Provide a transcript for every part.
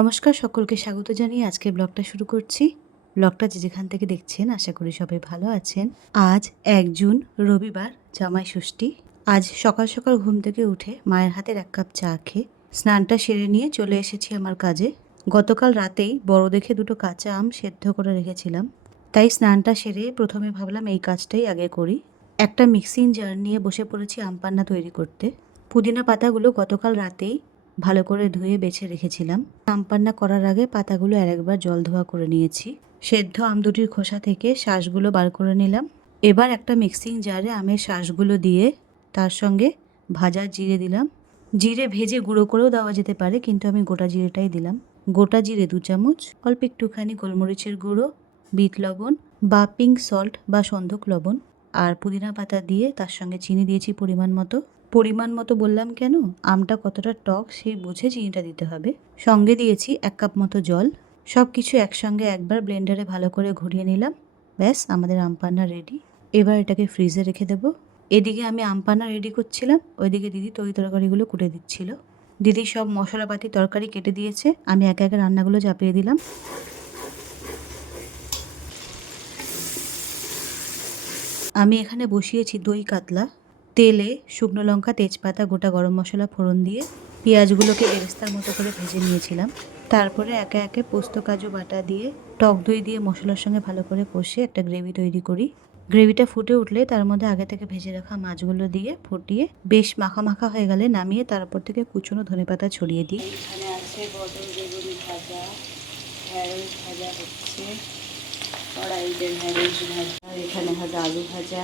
নমস্কার সকলকে স্বাগত জানিয়ে আজকে ব্লগটা শুরু করছি। ব্লগটা যে যেখান থেকে দেখছেন, আশা করি সবাই ভালো আছেন। আজ এক জুন, রবিবার, জামাই ষষ্ঠী। আজ সকাল সকাল ঘুম থেকে উঠে মায়ের হাতের এক কাপ চা খেয়ে স্নানটা সেরে নিয়ে চলে এসেছি আমার কাজে। গতকাল রাতেই বড় দেখে দুটো কাঁচা আম সেদ্ধ করে রেখেছিলাম। তাই স্নানটা সেরে প্রথমে ভাবলাম এই কাজটাই আগে করি। একটা মিক্সিং জার নিয়ে বসে পড়েছি আম পান্না তৈরি করতে। পুদিনা পাতাগুলো গতকাল রাতেই ভালো করে ধুয়ে বেছে রেখেছিলাম। আম পান্না করার আগে পাতাগুলো আরেকবার জল ধোয়া করে নিয়েছি। সেদ্ধ আম দুটির খোসা থেকে শ্বাসগুলো বার করে নিলাম। এবার একটা মিক্সিং জারে আমের শ্বাসগুলো দিয়ে তার সঙ্গে ভাজা জিরে দিলাম। জিরে ভেজে গুঁড়ো করেও দেওয়া যেতে পারে, কিন্তু আমি গোটা জিরেটাই দিলাম। গোটা জিরে দু চামচ, অল্প একটুখানি গোলমরিচের গুঁড়ো, বিট লবণ বা পিঙ্ক সল্ট বা সন্ধক লবণ আর পুদিনা পাতা দিয়ে তার সঙ্গে চিনি দিয়েছি পরিমাণ মতো। পরিমাণ মতো বললাম কেন? আমটা কতটা টক সেই বুঝে চিনিটা দিতে হবে। সঙ্গে দিয়েছি এক কাপ মতো জল। সব কিছু একসঙ্গে একবার ব্লেন্ডারে ভালো করে ঘুরিয়ে নিলাম। ব্যাস, আমাদের আম পান্না রেডি এবার এটাকে ফ্রিজে রেখে দেবো। এদিকে আমি আম পান্না রেডি করছিলাম। ওইদিকে দিদি তরি তরকারিগুলো কুটে দিচ্ছিল। দিদি সব মশলাপাতি তরকারি কেটে দিয়েছে। আমি একে একে রান্নাগুলো চাপিয়ে দিলাম। আমি এখানে বসিয়েছি দই কাতলা। তেলে শুকনো লঙ্কা, তেজপাতা, গোটা গরম মশলা, ফোড়ন দিয়ে পেঁয়াজগুলোকে বেরেস্তার মতো করে ভেজে নিয়েছিলাম। তারপরে একে একে পোস্ত, কাজু বাটা দিয়ে টক দই দিয়ে মশলার সঙ্গে ভালো করে কষে একটা গ্রেভি তৈরি করি। গ্রেভিটা ফুটে উঠলে তার মধ্যে আগে থেকে ভেজে রাখা মাছগুলো দিয়ে ফুটিয়ে বেশ মাখা মাখা হয়ে গেলে নামিয়ে তার উপর থেকে কুচনো ধনেপাতা ছড়িয়ে দিই। ভাজা ভাজা হচ্ছে, কড়াইতে ভাজা, এখানে ভাজা আলু ভাজা।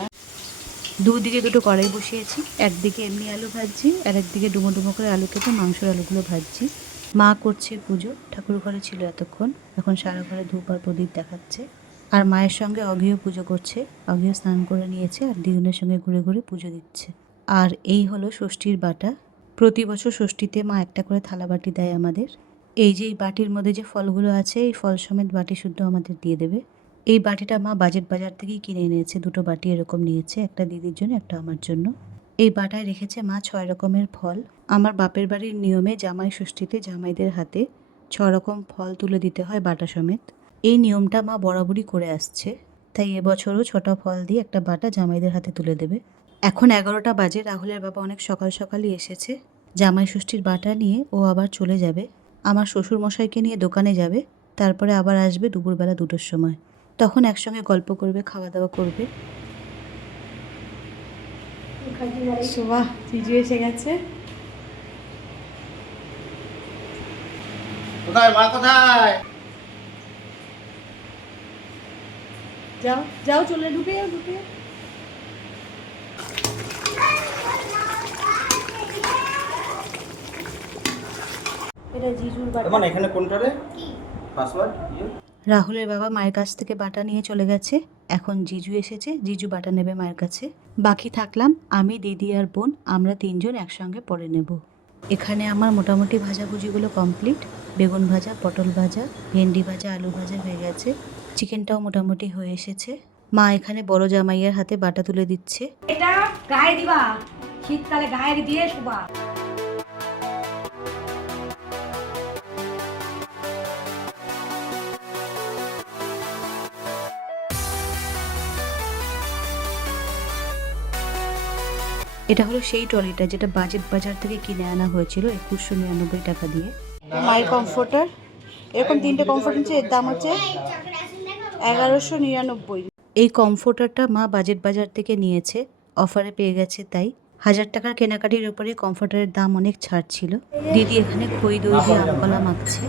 দুদিকে দুটো কড়াই বসিয়েছি, একদিকে এমনি আলু ভাজছি আর একদিকে ডুমো ডুমো করে আলু কেটে মাংসর আলুগুলো ভাজছি। মা করছে পুজো, ঠাকুর ঘরে ছিল এতক্ষণ, এখন সারা ঘরে ধূপ আর প্রদীপ দেখাচ্ছে। আর মায়ের সঙ্গে অঘিও পুজো করছে, অঘিও স্নান করে নিয়েছে আর দিদুনের সঙ্গে ঘুরে ঘুরে পুজো দিচ্ছে। আর এই হলো ষষ্ঠীর বাটা। প্রতি বছর ষষ্ঠীতে মা একটা করে থালা বাটি দেয় আমাদের। এই যে এই বাটির মধ্যে যে ফলগুলো আছে, এই ফল সমেত বাটি শুদ্ধ আমাদের দিয়ে দেবে। এই বাটিটা মা বাজেট বাজার থেকেই কিনে এনেছে। দুটো বাটি এরকম নিয়েছে, একটা দিদির জন্য, একটা আমার জন্য। এই বাটায় রেখেছে মা ছয় রকমের ফল। আমার বাপের বাড়ির নিয়মে জামাই ষষ্ঠীতে জামাইদের হাতে ছ রকম ফল তুলে দিতে হয় বাটা সমেত। এই নিয়মটা মা বরাবরই করে আসছে। তাই এবছরও ছটা ফল দিয়ে একটা বাটা জামাইদের হাতে তুলে দেবে। এখন এগারোটা বাজে, রাহুলের বাবা অনেক সকাল সকালই এসেছে। জামাই ষষ্ঠীর বাটা নিয়ে ও আবার চলে যাবে। আমার শ্বশুর মশাইকে নিয়ে দোকানে যাবে, তারপরে আবার আসবে দুপুরবেলা দুটোর সময়। তখন একসঙ্গে গল্প করবে খাওয়া দাওয়া করবে বাহ জিজু এসে গেছে। কোথায় মা কোথায়? যাও যাও চলে ঢুকে যাও ঢুকে। এটা জিজুর এমন এখানে কোনটা রে? পাসওয়ার্ড রাহুলের বাবা মায়ের কাছ থেকে বাটা নিয়ে চলে গেছে। এখন জিজু এসেছে, জিজু বাটা নেবে মায়ের কাছে। বাকি থাকলাম আমি, দিদি আর বোন, আমরা তিনজন একসঙ্গে পরে নেব। এখানে আমার মোটামুটি ভাজাভুজিগুলো কমপ্লিট। বেগুন ভাজা, পটল ভাজা, ভেন্ডি ভাজা, আলু ভাজা হয়ে গেছে। চিকেনটাও মোটামুটি হয়ে এসেছে। মা এখানে বড় জামাইয়ের হাতে বাটা তুলে দিচ্ছে। এটা গায়ে দিবা। শীতকালে গায়ে দিয়ে শোবা। এটা হলো সেই ট্রলিটা যেটা বাজেট বাজার থেকে কিনে আনা হয়েছিল একুশশো নিরানব্বই টাকা দিয়ে। মায়ের কমফোর্টার এরকম তিনটে কমফোর্ট নিচ্ছে এর দাম হচ্ছে এগারোশো নিরানব্বই। এই কমফোর্টারটা মা বাজেট বাজার থেকে নিয়েছে অফারে পেয়ে গেছে তাই। হাজার টাকার কেনাকাটির উপরে কমফোর্টারের দাম অনেক ছাড় ছিল। দিদি এখানে খই দই দিয়ে আমকলা মাখছে।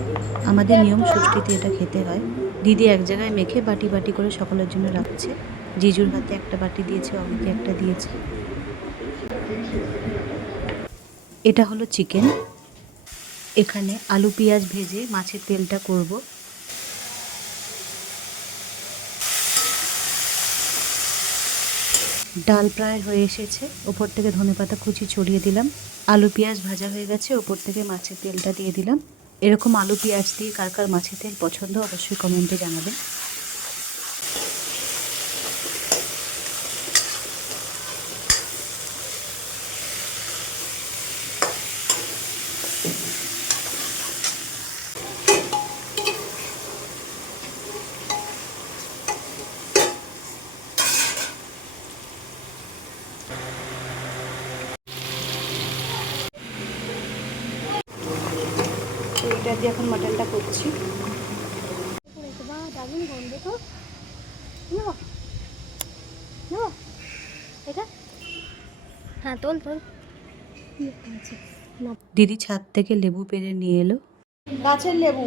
আমাদের নিয়ম ষষ্ঠীতে এটা খেতে হয়। দিদি এক জায়গায় মেখে বাটি বাটি করে সকলের জন্য রাখছে। জিজুর হাতে একটা বাটি দিয়েছে অমিকে একটা দিয়েছে। এটা হলো চিকেন। এখানে আলু, পেঁয়াজ ভেজে মাছের তেলটা করব। ডাল প্রায় হয়ে এসেছে। ওপর থেকে ধনেপাতা কুচি ছড়িয়ে দিলাম। আলু, পেঁয়াজ ভাজা হয়ে গেছে। ওপর থেকে মাছের তেলটা দিয়ে দিলাম। এরকম আলু, পেঁয়াজ দিয়ে কার কার মাছের তেল পছন্দ অবশ্যই কমেন্টে জানাবেন। দিয়ে এখন মাটনটা করছি। দারুণ গন্ধ তো এটা হ্যাঁ তোল তোল। না দিদি ছাদ থেকে লেবু পেরে নিয়ে এলো। গাছের লেবু।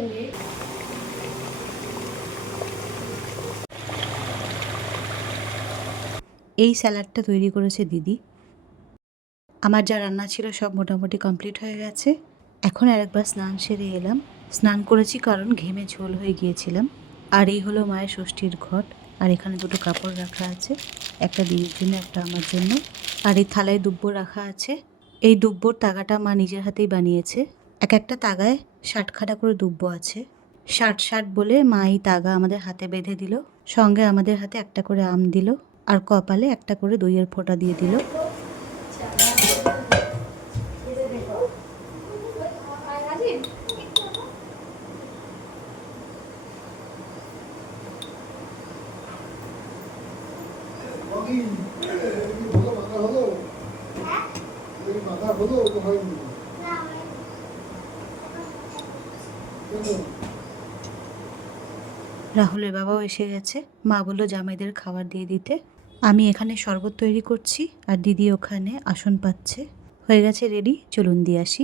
এই স্যালাডটা তৈরি করেছে দিদি। আমার যা রান্না ছিল সব মোটামুটি কমপ্লিট হয়ে গেছে। এখন আরেকবার স্নান সেরে এলাম। স্নান করেছি কারণ ঘেমে ঝোল হয়ে গিয়েছিলাম। আর এই হলো মায়ের ষষ্ঠীর ঘট। আর এখানে দুটো কাপড় রাখা আছে, একটা দিদির জন্য, একটা আমার জন্য। আর এই থালায় দুব্বো রাখা আছে। এই দুব্বোর তাগাটা মা নিজের হাতেই বানিয়েছে। এক একটা তাগায় ষাটখানা করে দুব্বো আছে। ষাট ষাট বলে মা এই তাগা আমাদের হাতে বেঁধে দিল। সঙ্গে আমাদের হাতে একটা করে আম দিল। আর কপালে একটা করে দইয়ের ফোঁটা দিয়ে দিল। রাহুলের বাবাও এসে গেছে। মা বলল, জামাইদের খাবার দিয়ে দিতে। আমি এখানে শরবত তৈরি করছি আর দিদি ওখানে আসন পাচ্ছে। হয়ে গেছে, রেডি? চলুন দিয়ে আসি।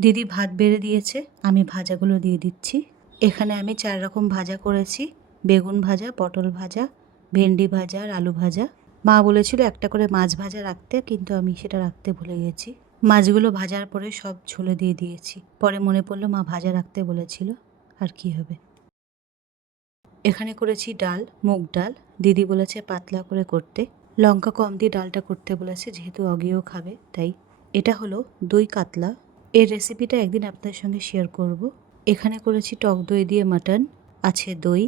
দিদি ভাত বেড়ে দিয়েছে, আমি ভাজাগুলো দিয়ে দিচ্ছি। এখানে আমি চার রকম ভাজা করেছি। বেগুন ভাজা, পটল ভাজা, ভেন্ডি ভাজা আর আলু ভাজা। মা বলেছিল একটা করে মাছ ভাজা রাখতে, কিন্তু আমি সেটা রাখতে ভুলে গেছি। মাছগুলো ভাজার পরে সব ঝোলে দিয়ে দিয়েছি। পরে মনে পড়ল মা ভাজা রাখতে বলেছিল, আর কি হবে? এখানে করেছি ডাল, মুগ ডাল। দিদি বলেছে পাতলা করে করতে। লঙ্কা কম দিয়ে ডালটা করতে বলেছে, যেহেতু অগিও খাবে, তাই। এটা হলো দই কাতলা। এর রেসিপিটা একদিন আপনার সঙ্গে শেয়ার করব। এখানে করেছি টক দই দিয়ে মাটন, আছে দই।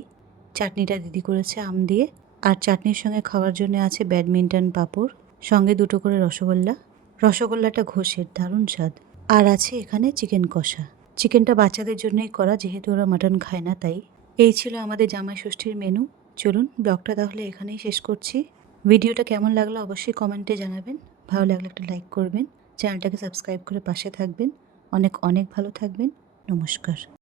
চাটনিটা দিদি করেছে আম দিয়ে। আর চাটনির সঙ্গে খাওয়ার জন্য আছে ব্যাডমিন্টন পাঁপড়, সঙ্গে দুটো করে রসগোল্লা। রসগোল্লাটা ঘোষের, দারুণ স্বাদ। আর আছে এখানে চিকেন কষা। চিকেনটা বাচ্চাদের জন্যই করা, যেহেতু ওরা মাটন খায় না, তাই। এই ছিল আমাদের জামাই ষষ্ঠীর মেনু। চলুন, ব্লগটা তাহলে এখানেই শেষ করছি। ভিডিওটা কেমন লাগল অবশ্যই কমেন্টে জানাবেন। ভালো লাগলে একটা লাইক করবেন। চ্যানেলটাকে সাবস্ক্রাইব করে পাশে থাকবেন। অনেক অনেক ভালো থাকবেন। নমস্কার।